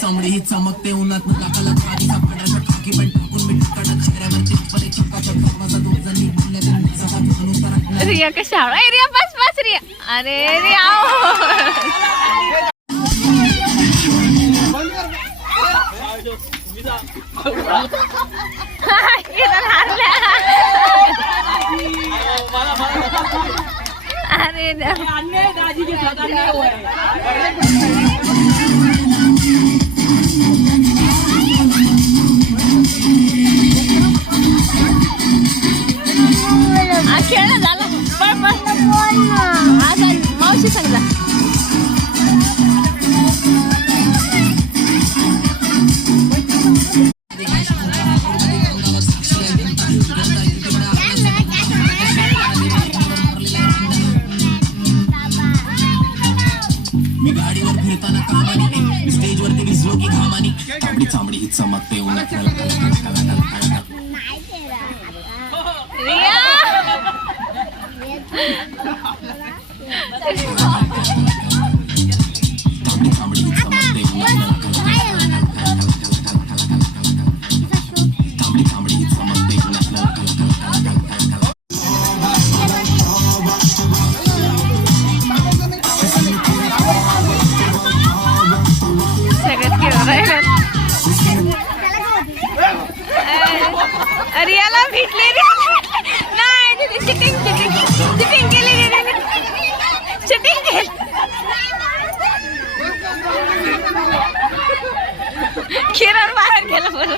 चामडी ही चमकते उन्हात नाकाला आधी सापडायचा खाकी पण टाकून मी कडक चेहऱ्यावरती परे चक्का चक्का माझा दोन जणी बोलले रिया का शाळा रिया बस बस रिया अरे रिया अरे खेळ झाला पण मावशी सांगला मी गाडीवर फिरताना कामानी स्टेजवरती दिसलो की घामानी तांबडी चांबडी ही चमकते उन्हात रियाला भेटले नाही चिटिंग चिटिंग चिटिंग केली चिटिंग केली किरण बाहेर गेला बरं